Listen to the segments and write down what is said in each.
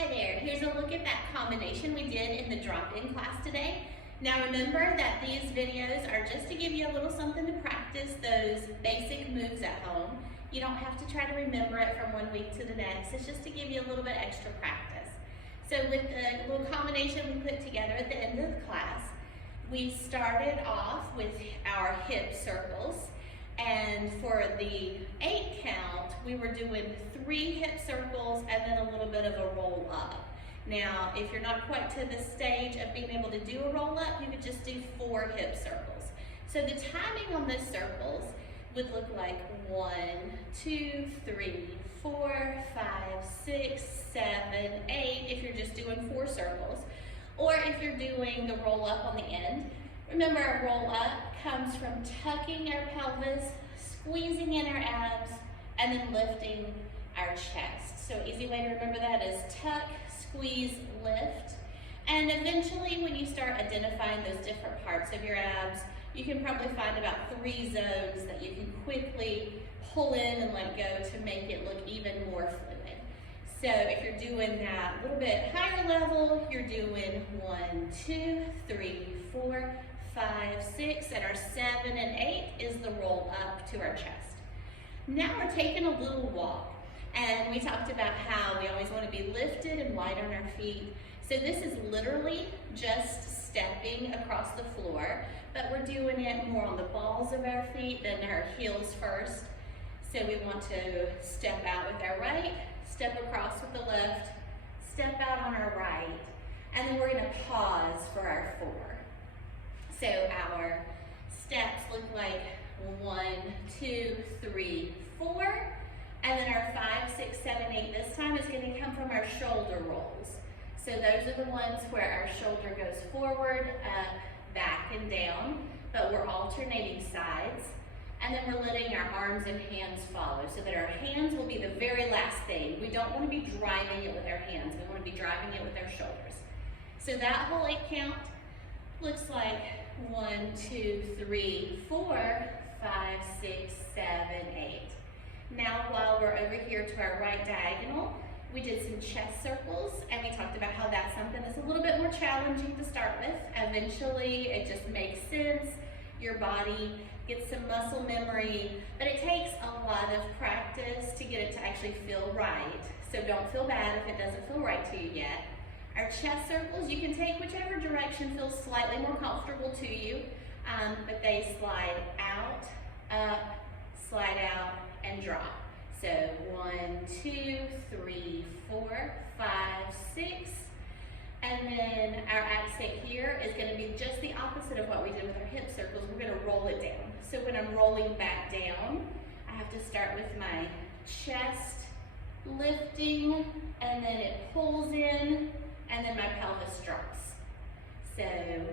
Hi there, here's a look at that combination we did in the drop-in class today. Now remember that these videos are just to give you a little something to practice those basic moves at home. You don't have to try to remember it from one week to the next, it's just to give you a little bit extra practice. So with the little combination we put together at the end of the class, we started off with our hip circles. And for the 8 count, we were doing 3 hip circles and then a little bit of a roll up. Now, if you're not quite to the stage of being able to do a roll up, you could just do 4 hip circles. So the timing on those circles would look like 1, 2, 3, 4, 5, 6, 7, 8, if you're just doing 4 circles. Or if you're doing the roll up on the end. Remember, our roll up comes from tucking our pelvis, squeezing in our abs, and then lifting our chest. So easy way to remember that is tuck, squeeze, lift. And eventually when you start identifying those different parts of your abs, you can probably find about 3 zones that you can quickly pull in and let go to make it look even more fluid. So if you're doing that a little bit higher level, you're doing 1, 2, 3, 4, 5, 6, and our 7 and 8 is the roll up to our chest. Now we're taking a little walk, and we talked about how we always want to be lifted and light on our feet. So this is literally just stepping across the floor, but we're doing it more on the balls of our feet than our heels first. So we want to step out with our right, step across with the left, step out on our right, and then we're going to pause for our 4. So our steps look like 1, 2, 3, 4, and then our 5, 6, 7, 8 this time is going to come from our shoulder rolls. So those are the ones where our shoulder goes forward, up, back, and down, but we're alternating sides. And then we're letting our arms and hands follow so that our hands will be the very last thing. We don't want to be driving it with our hands. We want to be driving it with our shoulders. So that whole 8 count looks like 1, 2, 3, 4, 5, 6, 7, 8. Now while we're over here to our right diagonal, we did some chest circles and we talked about how that's something that's a little bit more challenging to start with. Eventually it just makes sense. Your body gets some muscle memory, but it takes a lot of practice to get it to actually feel right. So don't feel bad if it doesn't feel right to you yet. Our chest circles, you can take whichever direction feels slightly more comfortable to you, but they slide out, up, slide out, and drop. So 1, 2, 3, 4, 5, 6, and then our accent here is going to be just the opposite of what we did with our hip circles. We're going to roll it down. So when I'm rolling back down, I have to start with my chest lifting, and then it pulls in, and then my pelvis drops. So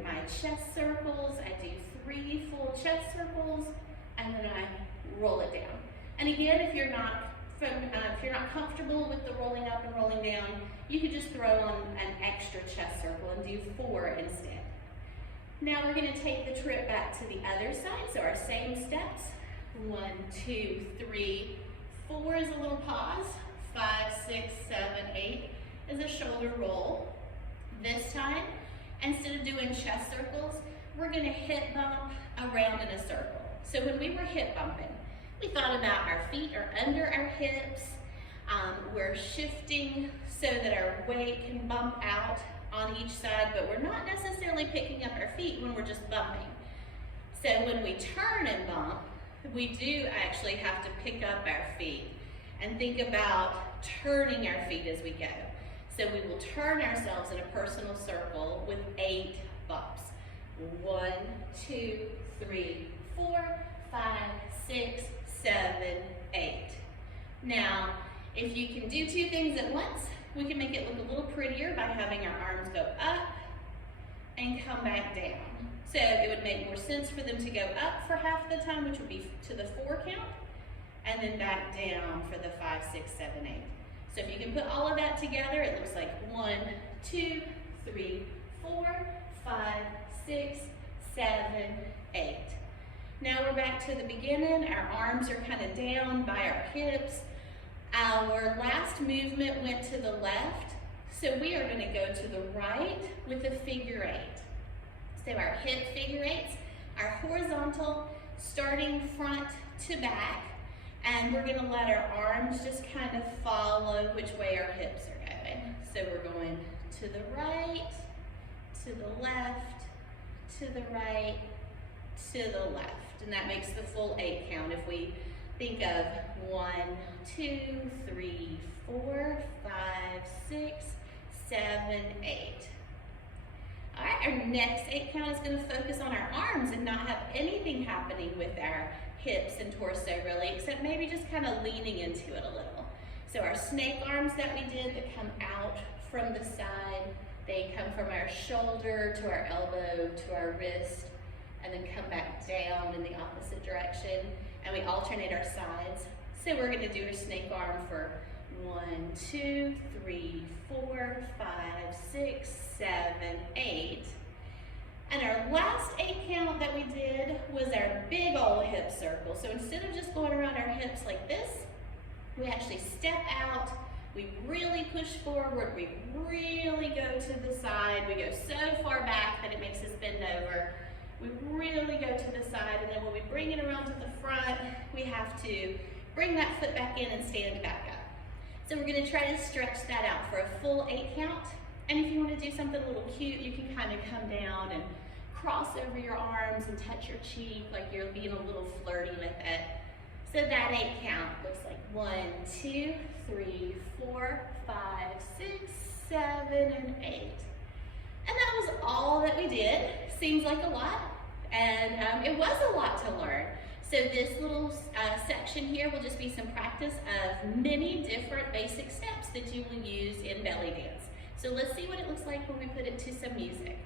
my chest circles, I do 3 full chest circles, and then I roll it down. And again, if you're not comfortable with the rolling up and rolling down, you could just throw on an extra chest circle and do 4 instead. Now we're going to take the trip back to the other side, so our same steps. 1, 2, 3, 4 is a little pause. 5, 6, 7, 8 is a shoulder roll. This time, instead of doing chest circles, we're going to hip bump around in a circle. So when we were hip bumping, we thought about our feet are under our hips. We're shifting so that our weight can bump out on each side, but we're not necessarily picking up our feet when we're just bumping. So when we turn and bump, we do actually have to pick up our feet and think about turning our feet as we go. So we will turn ourselves in a personal circle with 8 bumps. 1, 2, 3, 4, 5, 6, 7, 8. Now, if you can do 2 things at once, we can make it look a little prettier by having our arms go up and come back down. So it would make more sense for them to go up for half the time, which would be to the 4 count, and then back down for the 5, 6, 7, 8. So if you can put all of that together, it looks like 1, 2, 3, 4, 5, 6, 7, 8. Now we're back to the beginning. Our arms are kind of down by our hips. Our last movement went to the left, So we are going to go to the right with a figure 8. So our hip figure 8s are horizontal, starting front to back, and we're going to let our arms just kind of follow which way our hips are going. So we're going to the right, to the left, to the right, to the left. And that makes the full 8 count if we think of 1, 2, 3, 4, 5, 6, 7, 8. All right, our next 8 count is going to focus on our arms and not have anything happening with our hips and torso really, except maybe just kind of leaning into it a little. So our snake arms that we did that come out from the side, they come from our shoulder to our elbow to our wrist, and then come back down in the opposite direction, and we alternate our sides. So we're going to do a snake arm for 1, 2, 3, 4, 5, 6, 7, 8. And our last 8 count that we did was our big old hip circle. So instead of just going around our hips like this, we actually step out, we really push forward, we really go to the side, we go so far back that it makes us bend over. We really go to the side, and then when we bring it around to the front, we have to bring that foot back in and stand back up. So we're going to try to stretch that out for a full 8 count. And if you want to do something a little cute, you can kind of come down and cross over your arms and touch your cheek like you're being a little flirty with it. So that 8 count looks like 1, 2, 3, 4, 5, 6, 7, and 8. And that was all that we did. Seems like a lot, and it was a lot to learn. So this little section here will just be some practice of many different basic steps that you will use in belly dance. So let's see what it looks like when we put it to some music.